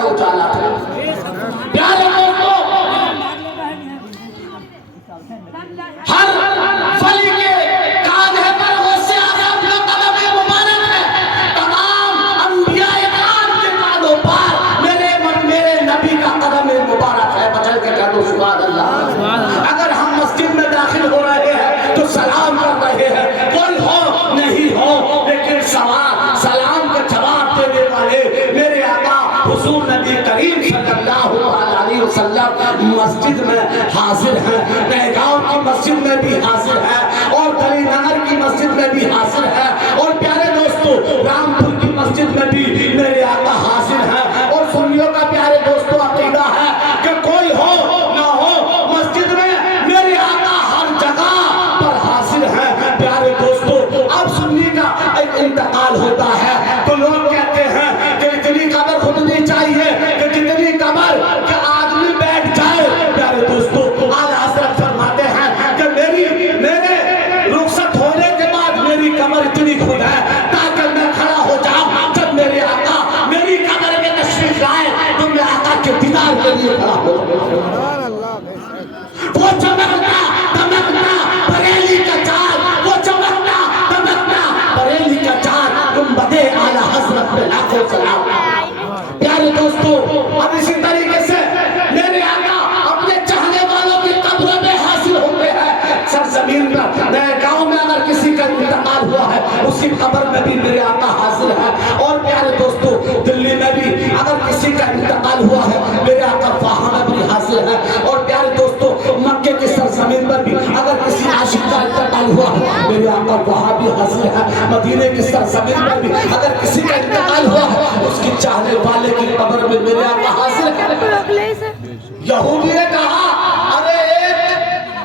میں اجالا تھا۔ پیارے دوستو، ہر ولی کے کاندھے پر غوث اعظم کا قدم مبارک ہے، تمام انبیاء کرام کے قدموں پر میرے نبی کا قدم مبارک ہے۔ بچل کے کہہ دو سبحان اللہ۔ اگر ہم مسجد میں داخل ہو رہے ہیں تو سلام کر رہے ہیں، کوئی ہو نہیں ہو، لیکن سلام کا جواب دینے والے میرے آقا حضور نبی کریم صلی اللہ علیہ وسلم مسجد میں حاضر ہیں، نئے گاؤں کی مسجد میں بھی حاضر ہے، اور دلی نگر کی مسجد میں بھی حاضر ہے، اور پیارے دوستو رامپور کی مسجد میں بھی میرے آقا حاضر ہیں۔ اور سنیوں کا پیارے دوستو عقیدہ ہے کہ کوئی ہو نہ ہو، مسجد میں میرے آقا ہر جگہ پر حاضر ہیں۔ پیارے دوستو اب سنی کا ایک انتقال ہوتا ہے تو لوگ کہتے ہیں کہ اتنی قبر کھودنی چاہیے کہ جتنی قبر کہ آدمی بیٹھ جائے۔ پیارے دوستو آج حضرت فرماتے ہیں کہ میرے رخصت ہونے کے بعد میری قبر اتنی خود ہے تاکہ میں کھڑا ہو جاؤں، جب میرے آقا میری قبر میں تشریف لائے تو میں آقا کے دیدار کے لیے کھڑا ہو جاؤں۔ وہ چمکتا دمکتا بریلی کا چاند، وہ چمکتا دمکتا بریلی کا چاند، گنبد اعلی حضرت پہ لاکھوں سلام۔ پیارے دوستو اب اسی طریقے سے میرے آقا اپنے چاہنے والوں کی قبروں میں حاصل ہوتے ہیں۔ سرزمین پر نئے گاؤں میں اگر کسی کا انتقال ہوا ہے اسی قبر میں بھی میرے آقا حاضر ہے، اور پیارے دوستو دلی میں بھی اگر کسی کا انتقال ہوا ہے میرے آقا وہاں میں بھی حاضر ہے، اور پیارے دوستو مکے کی سرزمین پر بھی اگر کسی عاشق کا انتقال ہوا ہے میرے آقا وہاں بھی حاضر ہے، مدینے کی سرزمین پر بھی اگر کسی کا انتقال ہوا ہے اس کی چاہنے والے کی قبر میں میرے آقا حاضر ہے۔ یہودی نے کہا ارے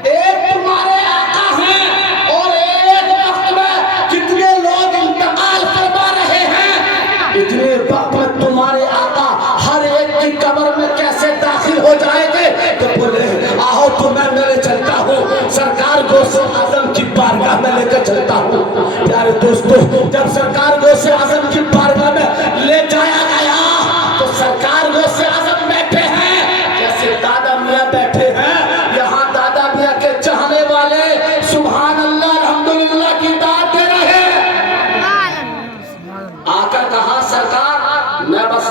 ایک تمہارے آقا ہیں اور ایک وقت میں کتنے لوگ انتقال فرما رہے ہیں، اتنے وقت میں تمہارے آقا ہر ایک کی قبر میں کیسے داخل ہو جائیں گے؟ تو بولے آؤ تو میں چلتا ہوں، سرکار غوث اعظم کی بارگاہ میں لے کر چلتا ہوں۔ پیارے دوستو جب سرکار غوث اعظم کی بارگاہ میں لے جایا گیا تو سرکار غوث اعظم بیٹھے ہیں جیسے دادا میاں بیٹھے ہیں، یہاں دادا میاں کے چاہنے والے سبحان اللہ الحمدللہ کی داد دے رہے ہیں۔ آ کر کہا سرکار میں بس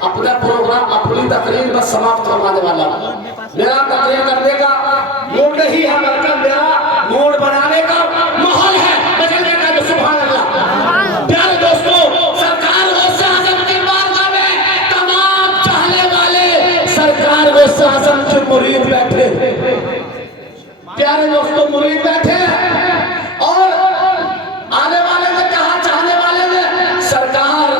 اپنا پروگرام اپنی تقریر بس سماپت کروانے والا ہوں، میرا تقریر کرنے کا موڈ نہیں ہے بلکہ میرا موڈ بنانے کا ماحول ہے، بچنے کا جو سبحان اللہ۔ پیارے دوستو سرکار غوث اعظم کی بارگاہ میں تمام چاہنے والے سرکار غوث اعظم کے مرید بیٹھے، پیارے دوستو مرید بیٹھے، اور آنے والے نے کہا چاہنے والے نے سرکار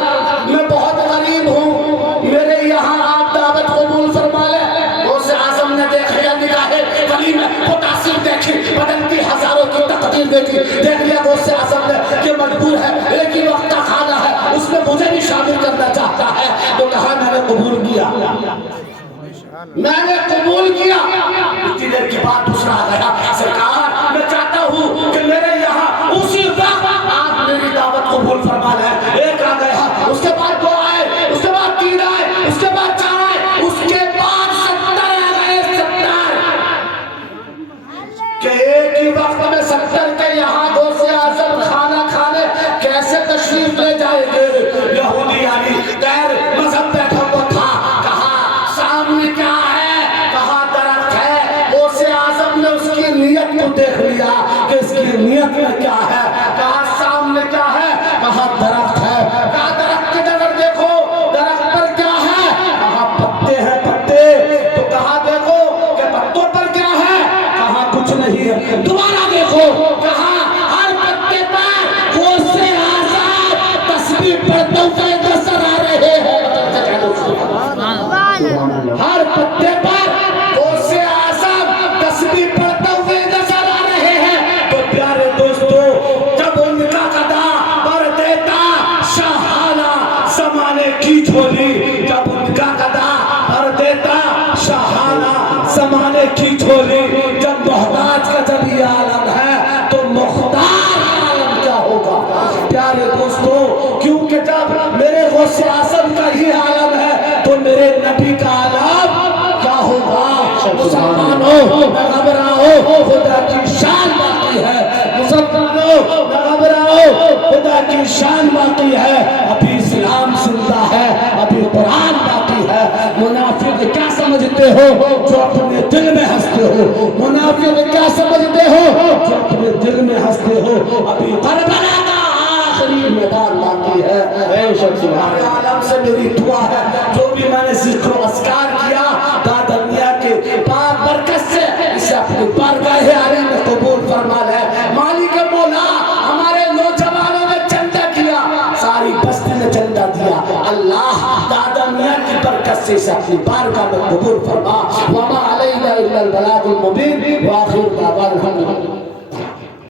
میں بہت غریب ہوں، میرے یہاں آپ دعوت قبول فرما لیں۔ غوث اعظم نے دیکھ لیا نگاہ ولی میں متاثر دیکھی، بدلتی ہزاروں کی تقدیر دیکھی، دیکھ لیا غوث اعظم نے کہ مجبور ہے، ایک ہی وقت کا کھانا ہے، اس میں مجھے بھی شامل کرنا چاہتا ہے، تو کہا میں نے قبول کیا، میں نے قبول کیا۔ اتنی دیر کے بعد دوسرا آ گیا سرکار میں چاہتا ہوں کہ میرے یہاں اسی وقت آپ میری دعوت قبول فرما لیں۔ ایک آ گیا، اس کے بعد دو آئے، اس کے بعد تین آئے، اس کے بعد چار آئے، اس کے بعد 70 آ گئے، 70 کہ ایک ہی وقت میں 70 کے یہاں غوث اعظم کھانا کھانے کیسے تشریف لے جائیں گے؟ یہودی یعنی غیر مذہب بیٹھا ہوا تھا، کہا سامنے کیا ہے؟ کہا درخت ہے۔ غوث اعظم نے اس کی نیت کو دیکھ لیا کہ اس کی نیت میں کیا ہے، کہا سامنے کیا ہے؟ کہا درخت ہے۔ کہا درخت کی طرف دیکھو، درخت پر کیا ہے؟ کہا پتے ہیں پتے، تو کہا دیکھو کہ پتوں پر کیا ہے؟ کہا کچھ نہیں ہے۔ دوبارہ دیکھو، کہا ہر پتے پر غوث اعظم تسبیح پڑھتے ہوئے نظر آ رہے ہیں۔ ہر پتے پر غوث اعظم تسبیح پڑھتے ہوئے نظر آ رہے ہیں۔ تو پیارے دوستو جب ان کا قدا پر دیتا شاہانہ زمانے کی جھولی، جب ان کا قدا پر دیتا شاہانہ زمانے کی جھولی، جب محتاج کا جب یہ عالم ہے تو مختار عالم کیا ہوگا؟ پیارے دوستو کیونکہ جب میرے غوث اعظم کا یہ عالم ہے تو میرے نبی کا عذاب کیا ہوگا؟ مسلمانوں نہ گھبراؤ، خدا کی شان باقی ہے، مسلمانوں نہ گھبراؤ، خدا کی شان باقی ہے، ابھی اسلام زندہ ہے، ابھی قرآن باقی ہے۔ منافق کیا سمجھتے ہو جو اپنے دل میں ہنستے ہو؟ منافق کیا سمجھتے ہو جو اپنے دل میں ہنستے ہو؟ ابھی کربلا کا آخری میدان باقی ہے۔ اے سبحان عالم سے میری دعا ہے، جو بھی میں نے ذکر و اذکار کیا دادا میاں کے پاک برکت سے اسے اپنی بارگاہ عالی میں قبول فرما لے۔ مالک مولا ہمارے نوجوانوں نے چندہ کیا، ساری بستی نے چندہ دیا، اللہ دادا میاں کی برکت سے اسے اپنی بارگاہ میں قبول فرما۔ وما علینا الا البلاغ المبین، وآخر دعوانا الحمدللہ۔